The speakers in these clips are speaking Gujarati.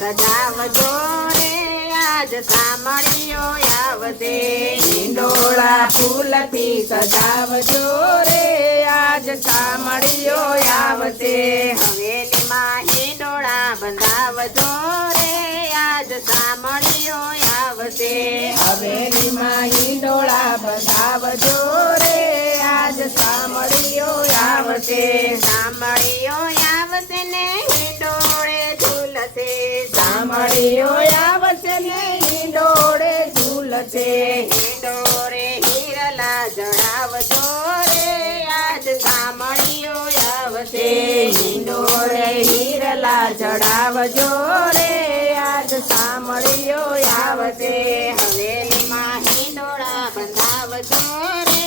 સજાવજો રે આજ સામળીઓ આવશે હિંડોળા ફૂલથી સજાવજો રે આજ સામળીઓ આવશે હવેલીમાં હિંડોળા બંધાવજો રે આજ સામળીઓ આવશે હવેલીમાં હિંડોળા બંધાવજો રે આજ સામળીઓ આવશે સામળીઓ આવશે ને હિંડોળે ઝૂલશે સામળીઓ આવશે ને હિંડોળે ઝૂલશે હિંડોળે હિરલા જડાવજો રે આજ સામળીઓ આવશે હિંડોળે હિરલા ચડાવજો રે આજ સામળીઓ આવશે હવેલીમાં હિંડોળા બંધાવજો રે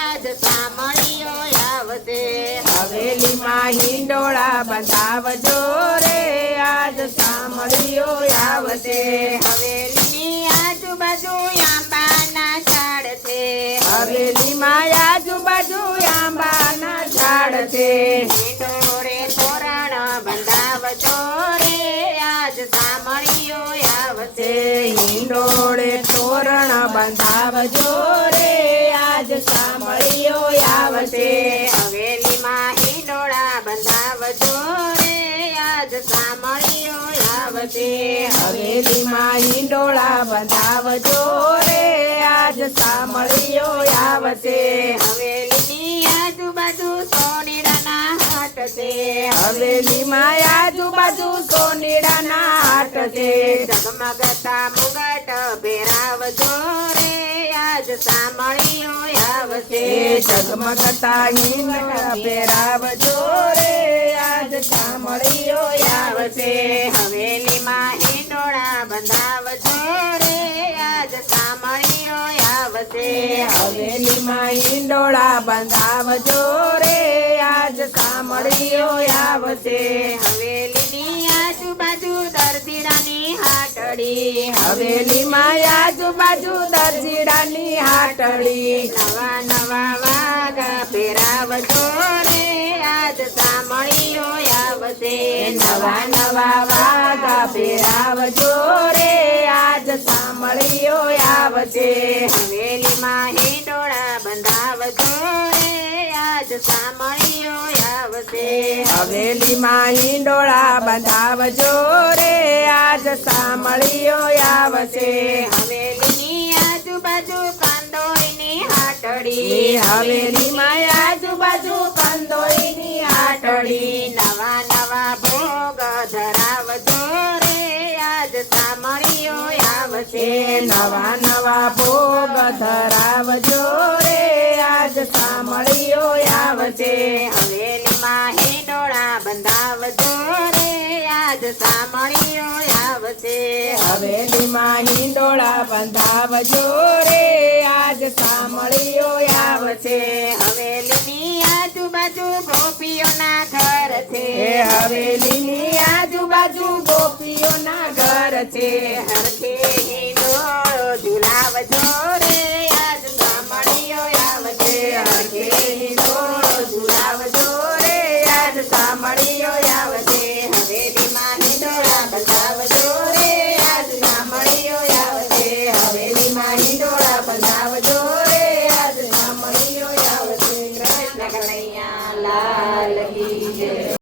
આજ સામળીઓ આવશે હવેલીમાં હિંડોળા બંધાવજો રે આજ સામળીઓ આવશે હવેલીની આજુબાજુ આંબાના ઝાડ છે હવેલીમાં આજુબાજુ આંબાના ઝાડ છે હિંડોળે તોરણ બંધાવજો રે આજ સામળીઓ આવશે હિંડોળે તોરણ બંધાવજો રે આજ સામળીઓ આવશે હવેલીમાં હિંડોળા બંધાવજો રે આજ સામળીઓ આવશે હવેલીમાં હિંડોળા બંધાવજો રે આજ સામળીઓ આવશે હવેલીની આજુબાજુ સોનેરાના હાટ છે હવેલીમાં આજુબાજુ સોનેરાના હાટ છે ઝગમગતા મુગટ પહેરાવજો રે આજ સામળીઓ આવશે ઝગમગતા હિંડોળા પહેરાવજો રે આજ સામળીઓ આવશે હવેલીમાં હિંડોળા બંધાવજો રે આજ સામળીઓ આવશે હવેલીમાં હિંડોળા બંધાવજો રે આજ સામળીઓ આવશે હવેલીની આજુબાજુ દરજીડાની હાટડી હવેલીમાં આજુબાજુ દરજીડાની હાટડી નવા નવા વાઘા પહેરાવજો રે આજ સામળીઓ આવશે નવા નવા વાઘા પહેરાવજો રે આજ સામળીઓ આવશે હવેલીમાં હિંડોળા બંધાવજો રે આજ સામળીઓ આવશે હવેલીમાં હિંડોળા બંધાવજો રે આજ સામળીઓ આવશે હવેલીની આજુબાજુ કંદોળીની હાટડી હવેલીમાં આજુબાજુ કંદોળીની હાટડી નવા નવા ભોગ ધરાવજો રે આજ સામળીઓ આવશે નવા નવા ભોગ ધરાવજો રે આજ સામળીઓ આવશે હવેલીમાં હિંડોળા બંધાવજો રે આજ સામળીઓ આવશે હવેલીમાં હિંડોળા બંધાવજો રે આજ સામળીઓ આવશે હવેલીની આજુબાજુ ગોપીઓના ઘર છે હવેલીની આજુબાજુ ગોપીઓના ઘર છે હરખે હિંડોળો ઝુલાવજો